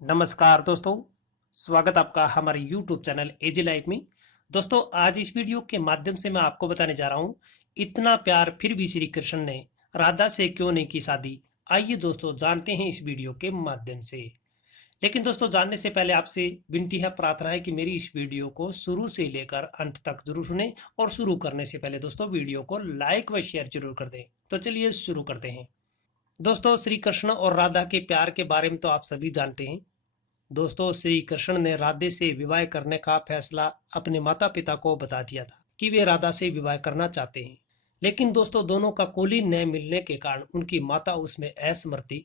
नमस्कार दोस्तों, स्वागत आपका हमारे YouTube चैनल एजी लाइफ में। दोस्तों, आज इस वीडियो के माध्यम से मैं आपको बताने जा रहा हूँ, इतना प्यार फिर भी श्री कृष्ण ने राधा से क्यों नहीं की शादी। आइए दोस्तों जानते हैं इस वीडियो के माध्यम से। लेकिन दोस्तों जानने से पहले आपसे विनती है, प्रार्थना है कि मेरी इस वीडियो को शुरू से लेकर अंत तक जरूर सुने और शुरू करने से पहले दोस्तों वीडियो को लाइक व शेयर जरूर कर दें। तो चलिए शुरू करते हैं। दोस्तों, श्री कृष्ण और राधा के प्यार के बारे में तो आप सभी जानते हैं। दोस्तों, श्री कृष्ण ने राधे से विवाह करने का फैसला अपने माता पिता को बता दिया था कि वे राधा से विवाह करना चाहते हैं। लेकिन दोस्तों दोनों का कुलीन न मिलने के कारण उनकी माता उसमें असमर्थ थी।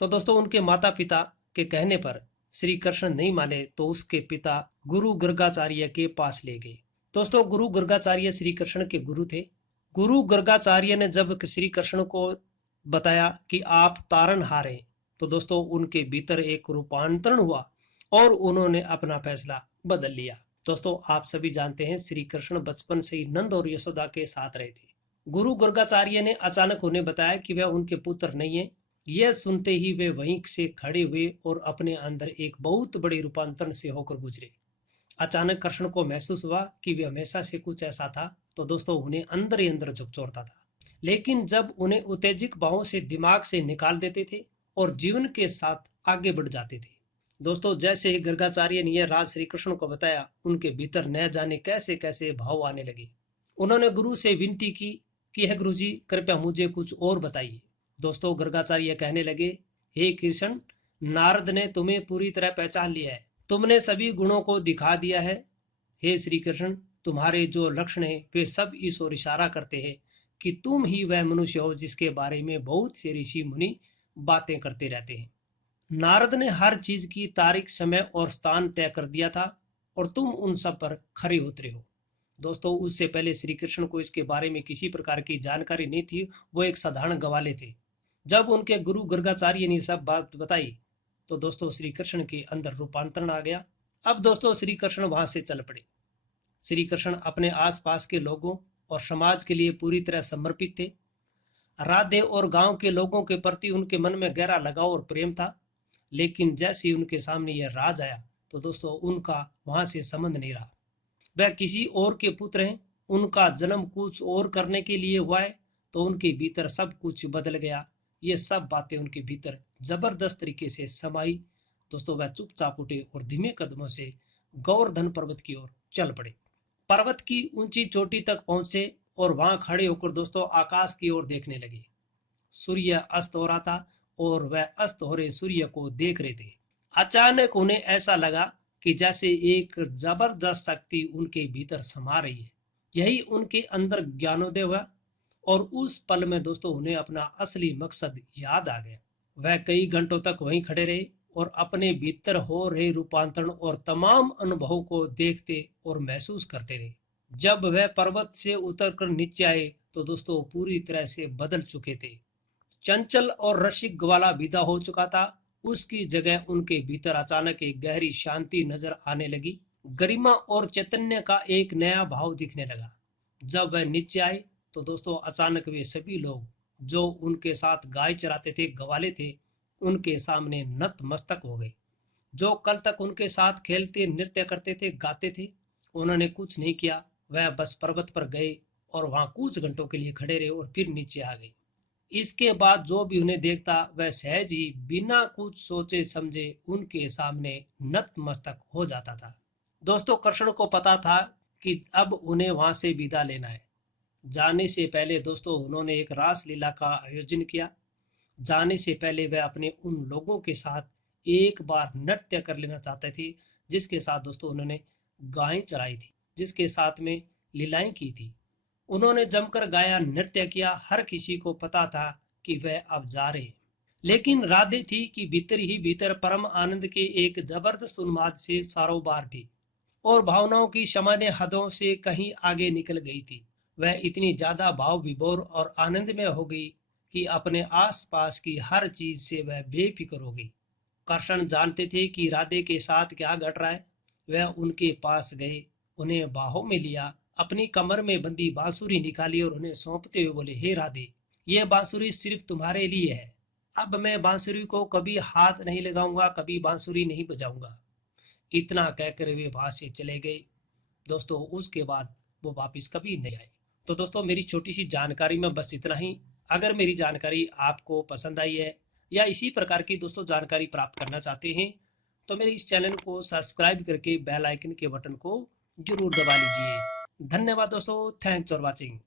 तो दोस्तों उनके माता पिता के कहने पर श्री कृष्ण नहीं माने तो उसके पिता गुरु गर्गाचार्य के पास ले गए। दोस्तों, गुरु गर्गाचार्य श्री कृष्ण के गुरु थे। गुरु गर्गाचार्य ने जब श्री कृष्ण को बताया कि आप तारनहार हैं, तो दोस्तों उनके भीतर एक रूपांतरण हुआ और उन्होंने अपना फैसला बदल लिया। दोस्तों, आप सभी जानते हैं श्री कृष्ण बचपन से ही नंद और यशोदा के साथ रहे थे। गुरु गर्गाचार्य ने अचानक उन्हें बताया कि वह उनके पुत्र नहीं है। यह सुनते ही वे वहीं से खड़े हुए और अपने अंदर एक बहुत बड़े रूपांतरण से होकर गुजरे। अचानक कृष्ण को महसूस हुआ कि वे हमेशा से कुछ ऐसा था, तो दोस्तों उन्हें अंदर ही अंदर झकझोरता था। लेकिन जब उन्हें उत्तेजक भावों से दिमाग से निकाल देते थे और जीवन के साथ आगे बढ़ जाते थे। दोस्तों, जैसे ही गर्गाचार्य ने यह राज श्री कृष्ण को बताया, उनके भीतर न जाने कैसे कैसे भाव आने लगे। उन्होंने गुरु से विनती की कि है गुरु जी, कृपया मुझे कुछ और बताइए। दोस्तों, गर्गाचार्य कहने लगे, हे कृष्ण, नारद ने तुम्हें पूरी तरह पहचान लिया है। तुमने सभी गुणों को दिखा दिया है। हे श्री कृष्ण, तुम्हारे जो लक्षण है वे सब इस ओर इशारा करते हैं कि तुम ही वह मनुष्य हो जिसके बारे में बहुत से ऋषि मुनि बातें करते रहते हैं। नारद ने हर चीज की तारीख, समय और स्थान तय कर दिया था और तुम उन सब पर खरे उतरे हो। दोस्तों, उससे पहले श्री कृष्ण को इसके बारे में किसी प्रकार की जानकारी नहीं थी। वो एक साधारण गवाले थे। जब उनके गुरु गर्गाचार्य ने सब बात बताई तो दोस्तों श्री कृष्ण के अंदर रूपांतरण आ गया। अब दोस्तों श्री कृष्ण वहां से चल पड़े। श्री कृष्ण अपने आसपास के लोगों और समाज के लिए पूरी तरह समर्पित थे। राधे और गांव के लोगों के प्रति उनके मन में गहरा लगाव और प्रेम था। लेकिन जैसे ही उनके सामने यह राज आया तो दोस्तों उनका वहां से संबंध नहीं रहा। वह किसी और के पुत्र हैं, उनका जन्म कुछ और करने के लिए हुआ है, तो उनके भीतर सब कुछ बदल गया। ये सब बातें उनके भीतर जबरदस्त तरीके से समाई। दोस्तों, वह चुपचाप उठे और धीमे कदमों से गोवर्धन पर्वत की ओर चल पड़े। पर्वत की ऊंची चोटी तक पहुंचे और वहां खड़े होकर दोस्तों आकाश की ओर देखने लगे। सूर्य अस्त हो रहा था और वह अस्त हो रहे सूर्य को देख रहे थे। अचानक उन्हें ऐसा लगा कि जैसे एक जबरदस्त शक्ति उनके भीतर समा रही है। यही उनके अंदर ज्ञानोदय हुआ और उस पल में दोस्तों उन्हें अपना असली मकसद याद आ गया। वह कई घंटों तक वहीं खड़े रहे और अपने भीतर हो रहे रूपांतरण और तमाम अनुभवों को देखते और महसूस करते रहे। जब वह पर्वत से उतरकर नीचे आए तो दोस्तों पूरी तरह से बदल चुके थे। चंचल और रसिक ग्वाला विदा हो चुका था। उसकी जगह उनके भीतर अचानक एक गहरी शांति नजर आने लगी। गरिमा और चैतन्य का एक नया भाव दिखने लगा। जब वह नीचे आए तो दोस्तों अचानक वे सभी लोग जो उनके साथ गाय चराते थे, गवाले थे, उनके सामने नतमस्तक हो गए। जो कल तक उनके साथ खेलते, नृत्य करते थे, गाते थे, उन्होंने कुछ नहीं किया। वह बस पर्वत पर गए और वहां कुछ घंटों के लिए खड़े रहे और फिर नीचे आ गए। इसके बाद जो भी उन्हें देखता वह सहज ही बिना कुछ सोचे समझे उनके सामने नतमस्तक हो जाता था। दोस्तों, कृष्ण को पता था कि अब उन्हें वहां से विदा लेना है। जाने से पहले दोस्तों उन्होंने एक रास लीला का आयोजन किया। जाने से पहले वह अपने उन लोगों के साथ एक बार नृत्य कर लेना चाहते थे जिसके साथ दोस्तों उन्होंने गायें चराई थी, जिसके साथ में लीलाएं की थी। उन्होंने जमकर गाया, नृत्य किया। हर किसी को पता था कि वह अब जा रहे। लेकिन राधे थी कि भीतर ही भीतर परम आनंद के एक जबरदस्त उन्माद से सारोबार थी और भावनाओं की सामान्य हदों से कहीं आगे निकल गई थी। वह इतनी ज्यादा भाव विभोर और आनंदमय हो गई कि अपने आसपास की हर चीज से वह बेफिक्र हो गई। कृष्ण जानते थे कि राधे के साथ क्या घट रहा है। वह उनके पास गए, उन्हें बाहों में लिया, अपनी कमर में बंदी बांसुरी निकाली और उन्हें सौंपते हुए बोले, हे राधे, यह बांसुरी सिर्फ तुम्हारे लिए है। अब मैं बांसुरी को कभी हाथ नहीं लगाऊंगा, कभी बांसुरी नहीं बजाऊंगा। इतना कहकर वे वहां से चले गए। दोस्तों उसके बाद वो वापस कभी नहीं आए। तो दोस्तों मेरी छोटी सी जानकारी में बस इतना ही। अगर मेरी जानकारी आपको पसंद आई है या इसी प्रकार की दोस्तों जानकारी प्राप्त करना चाहते हैं तो मेरे इस चैनल को सब्सक्राइब करके बेल आइकन के बटन को जरूर दबा लीजिए। धन्यवाद दोस्तों, थैंक्स फॉर वॉचिंग।